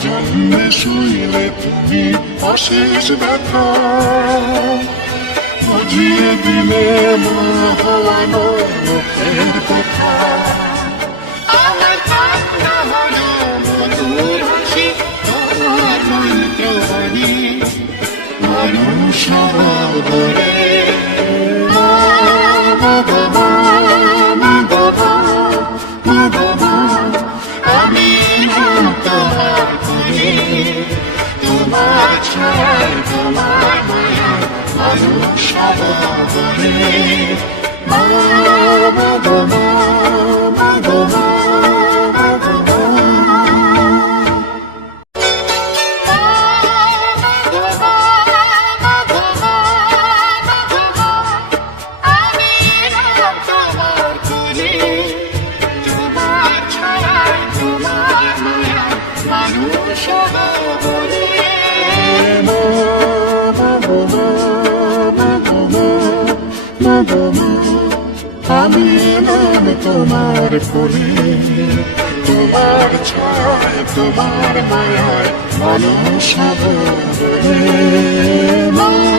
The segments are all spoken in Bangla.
আমার জন্য শুইলে তুমি অশেষ ব্যথা। বুঝিয়ে দিলে মহানো মুখের কথা। আমার মানুষ বলে আমি মানুষ বলে ছায় তোমার মায়ায় মানুষ বলে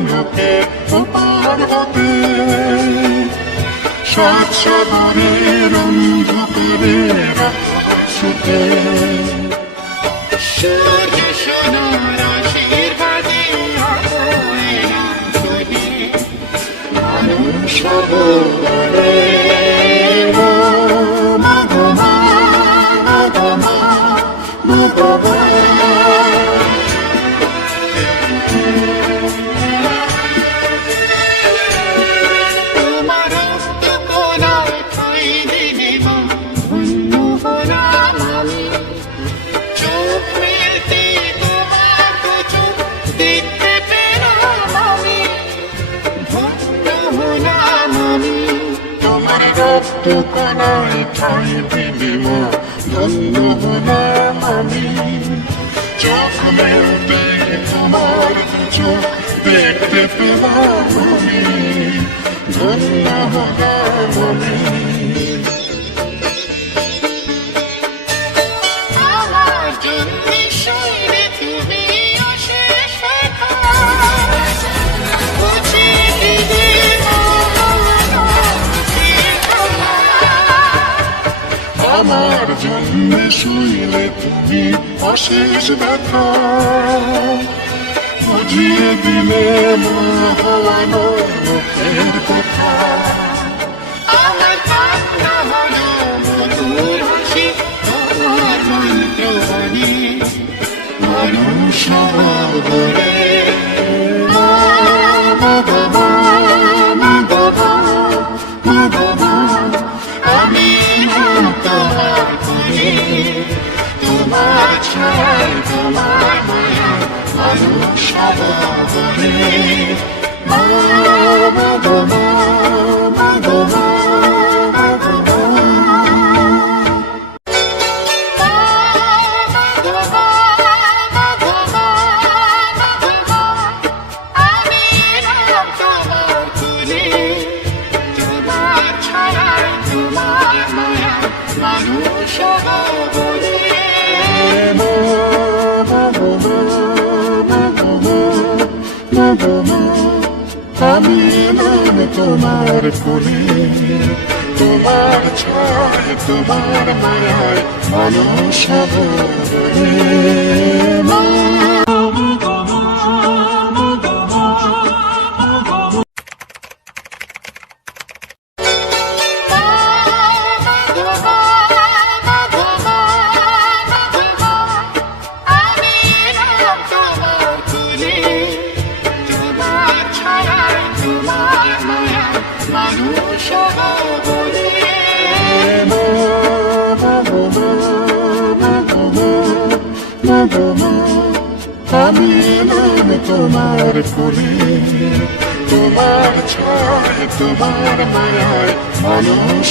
কল্পনাকে তোমার হবে সাত সাগরের অন্ধকারের সুখে সূর্য সোনার আশীর্বাদে মানুষ কণায় ঠাই দিলি মা ধন্য হলাম আমি চোখ মেলতে তোমার চোখ দেখতে পেলাম আমি ধন্য হলাম আমি জন্য শুইলে তুমি অশেষ ব্যথা বুঝিয়ে দিলে মহানো মুখের কথা আমার কান্না হলো মধুর ছায় তোমার মায়া মানুষ বলে তোমার কোলে তোমার ছায় তোমার মায়ায় মানুষ আমি এলাম তোমার কোলে তোমার ছয় তোমার মায়ায় মানুষ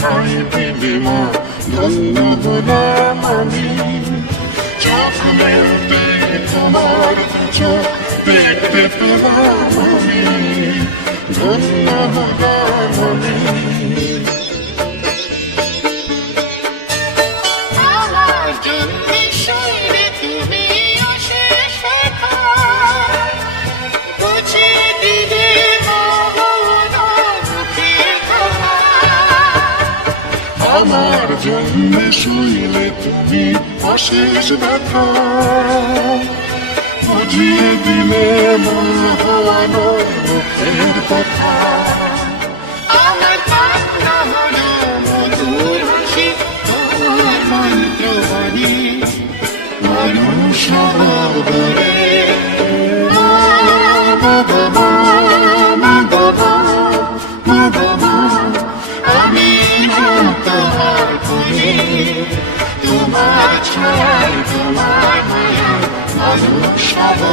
kalbime Döndürülemedi Çok nerede kanardı çok Bekle kalamadi Döndürülemedi তুমি অশেষ ব্যথা বুঝিয়ে দিলে মন হওয়ানো মুখের কথা আমার পাপ না হলো মধুর হাসি তোমার মন্ত্র বাণী মানুষ হবরে মা বাবা মা বাবা মা বাবা কাছে আলো সাদা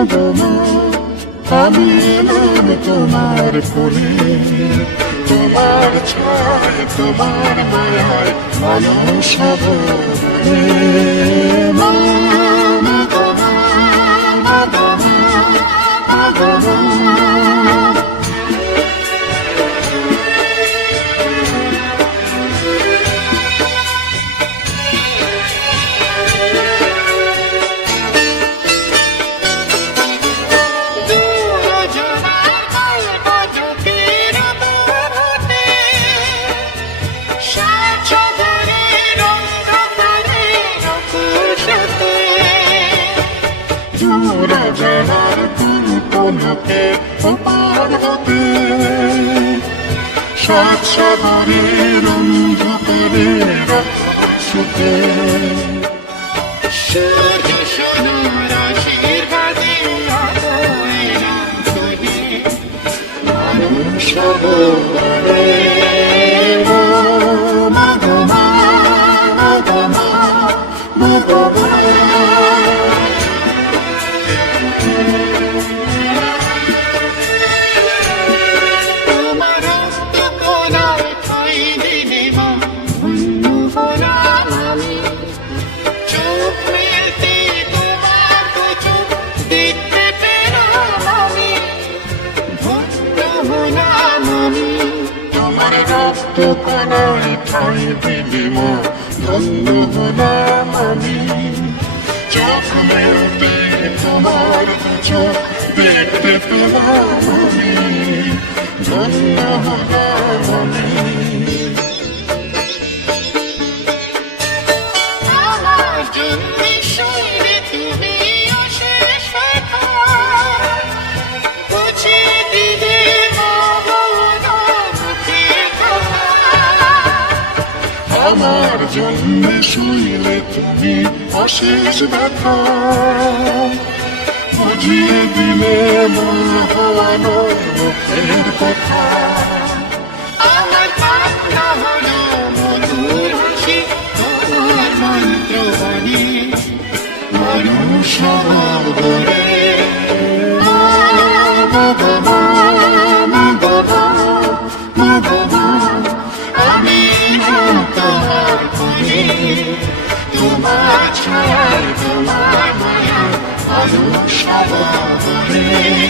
যাব আমি তোমার কোলে তোমার ছায় তোমার মায়ায় মানুষ হস্তকলায় ঠাই দিলি মা ধন্য হলাম আমি চোখ মেলতে তোমার চোখ দেখতে পেলাম আমি ধন্য হলাম আমি জন্য শুইলে তুমি অশেষ ব্যথা। বুঝিয়ে দিলে মন হওয়ানোর মুখের কথা। আমার কান্না হলো মধুর হাসি, তোমার মন্ত্রবাণী। মানুষ তোমার ছায়ায়